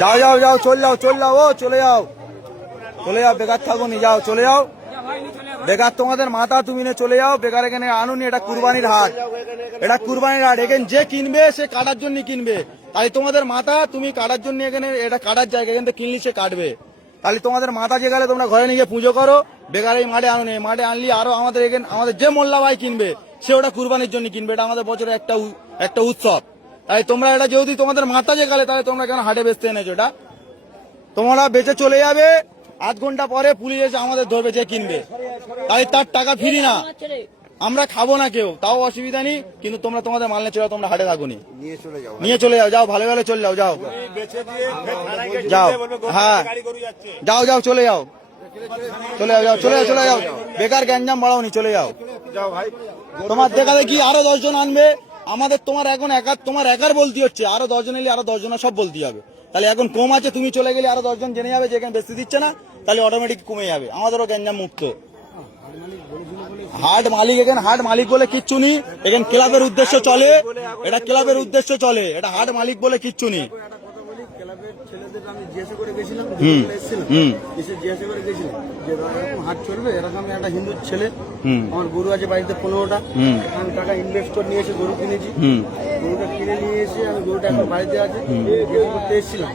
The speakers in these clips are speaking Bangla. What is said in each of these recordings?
যাও যাও যাও, চলে যাও চলে যাও, ও চলে যাও চলে যাও, বেকার থাকো নি, যাও চলে যাও। বেকার তোমাদের মাথা তুমি নিয়ে চলে যাও, বেকার এখানে আনুনি। এটা কুরবানির হাট, এটা কুরবানির হাট। এখানে যে কিনবে সে কাটার জন্য কিনবে। তাই তোমাদের মাথা তুমি কাটার জন্য, এখানে এটা কাটার জায়গা, এখান থেকে কিনলি সে কাটবে। তাহলে তোমাদের মাথা যে গেলে তোমরা ঘরে নিয়ে পুজো করো, বেকার এই মাঠে আনুনি। মাঠে আনলি আরো আমাদের এখানে আমাদের যে মোল্লা ভাই কিনবে সে ওটা কুরবানির জন্য কিনবে। এটা আমাদের বছরের একটা উৎসব। তাই তোমরা এটা যেহেতু তোমাদের মাথা যে গেলে, তাহলে তোমরা কেন হাটে বেচতে এনেছো? এটা তোমরা বেচে চলে যাবে, আধ ঘন্টা পরে পুলিশ এসে আমাদের ধরবে যে কিনবে। তাই তার টাকা ফিরি না, আমরা খাবো না কেউ, তাও অসুবিধা নেই। কিন্তু তোমরা তোমাদের মাল নিয়ে চলে যাও, তোমরা হাটে থাকুনি, নিয়ে চলে যাও। যাও ভালো ভালো চলে যাও, যাও যাও, হ্যাঁ যাও যাও চলে যাও, চলে যাও, চলে যাও, চলে যাও। বেকার গ্যাঞ্জাম বাড়াওনি, চলে যাও। তোমার দেখা দেখি আরো 10 জন আনবে আমাদের। তোমার এখন তোমার একার বলতে হচ্ছে, আরো 10 জন এলে আরো 10 জন সব বলতে হবে। তাহলে এখন কম আছে, তুমি চলে গেলে আরো 10 জন জেনে যাবে যে এখানে বেশি দিচ্ছে না, তাহলে অটোমেটিক কমে যাবে। আমাদেরও গ্যাঞ্জাম মুক্ত। হাট মালিক, এখানে হাট মালিক বলে কিচ্ছু নেই। এখানে ক্লাবের উদ্দেশ্য চলে, এটা ক্লাবের উদ্দেশ্য চলে, এটা হাট মালিক বলে কিচ্ছু নেই। হাট চলবে এরকম একটা হিন্দু ছেলে, আমার গরু আছে বাড়িতে 15টা, আমি টাকা ইনভেস্ট করে নিয়ে এসে গরু কিনেছি। গরুটা কিনে নিয়ে এসে আমি গরুটা এখন বাড়িতে আছে, জিজ্ঞাসা করতে এসেছিলাম।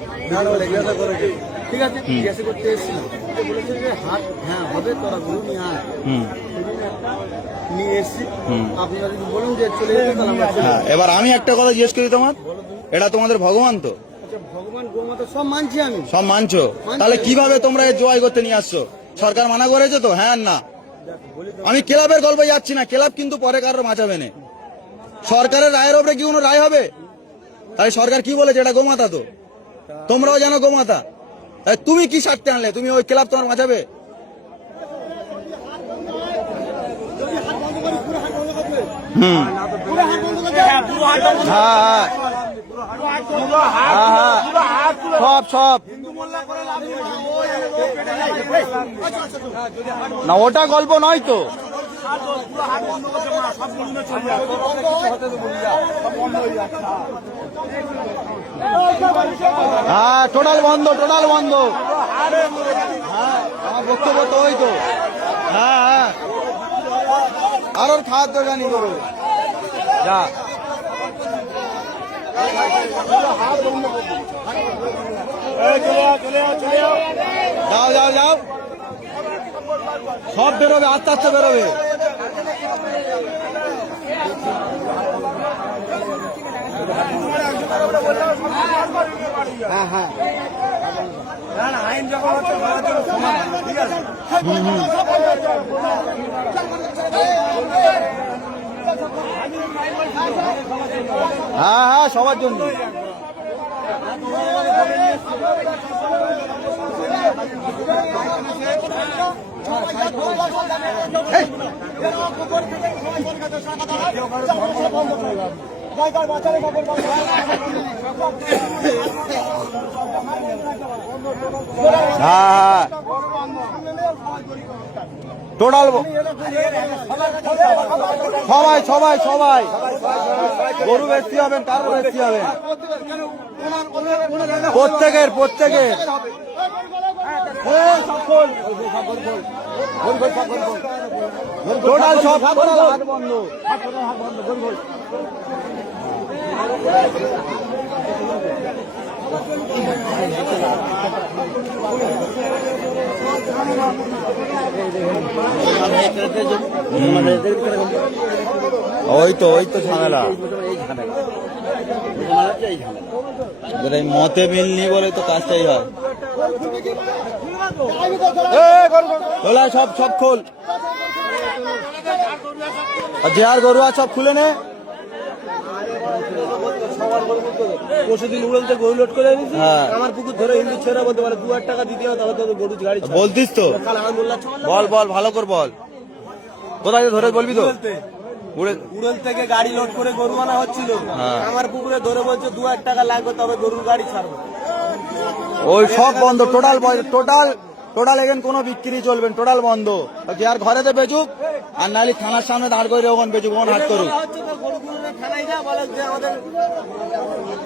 ঠিক আছে, জিজ্ঞাসা করতে এসেছিলাম, বলেছে যে হাট হ্যাঁ হবে, তোরা গরু নিয়ে আয়। নিয়ে এসছি, আপনারা যদি বলুন যে চলে যেতে, তাহলে এবার আমি একটা কথা জিজ্ঞেস করি তোমার, এটা তোমাদের ভগবান তো? ভগবান গোমাতা সব মানছি আমি, সব মানছো, তাহলে কিভাবে তোমরা জয় করতে নিয়ে আসছো? সরকার মানা করেছে তো? হ্যাঁ না, আমি ক্লাবের গল্পে যাচ্ছি না, ক্লাব কিন্তু পরে কারোর বাঁচাবে না। সরকারের রায়ের ওপরে কি কোনো রায় হবে? তাই সরকার কি বলেছে? এটা গোমাতা তো, তোমরাও জানো গোমাতা। তাই তুমি কি স্বার্থে আনলে? তুমি ওই ক্লাব তোমার বাঁচাবে? সব সব না, ওটা গল্প নয় তো। হ্যাঁ টোটাল বন্ধ, টোটাল বন্ধ। হ্যাঁ আমার বক্তব্য তো ওই তো। হ্যাঁ হ্যাঁ, আর ওর খাদ্য জানি করো, যা যাও যাও যাও, সব বেরোবে, আস্তে আস্তে বেরোবে। হ্যাঁ হ্যাঁ, আইন যখন হচ্ছে সমান, ঠিক আছে। হ্যাঁ হ্যাঁ, সবার জন্য। হ্যাঁ টোটাল সবাই সবাই সবাই গরু বেশি হবেন, কারো বেশি হবেন, প্রত্যেকের প্রত্যেকের। টোটাল সব হাট বন্ধ। ওই তো ঝামেলা, মতে মিলনি বলে তো কাজটাই হয়। সব সব খোল, যে আর গরু আর সব খুলে নে। পরশুদিন উড়লতে গরু লোড করে এনেছি, আমার পুকুর ধরে হিন্দু ছেড়ে বলতে পারে 2000 টাকা দিতে হবে, তাহলে তো গরু গাড়ি বলতিস তো। বল বল, ভালো করে বল, কোথায় ধরে বলবি তো। উড়ল থেকে গাড়ি লোড করে গরু আনা হচ্ছিল, আমার পুকুরে ধরে বলছে 2000 টাকা লাগবে, তবে গরুর গাড়ি ছাড়বে। ওই সব বন্ধ, টোটাল টোটাল টোটাল এখানে কোনো বিক্রি চলবে না, টোটাল বন্ধ। যার ঘরেতে বেচুক আর নাহলে থানার সামনে দাঁড় করে ওখানে বেচুক, ওখানে হাট করুক।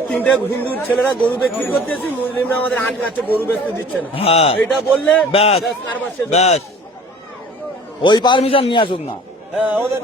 তিনটে হিন্দু ছেলেরা গরু বিক্রি করতেছি, মুসলিমরা আমাদের আটকাচ্ছে, গরু বেচতে দিচ্ছে না। হ্যাঁ এটা বললে ব্যাস কারবার শেষ। ব্যাস, ওই পারমিশন নিয়ে আসুক না। হ্যাঁ, ওদের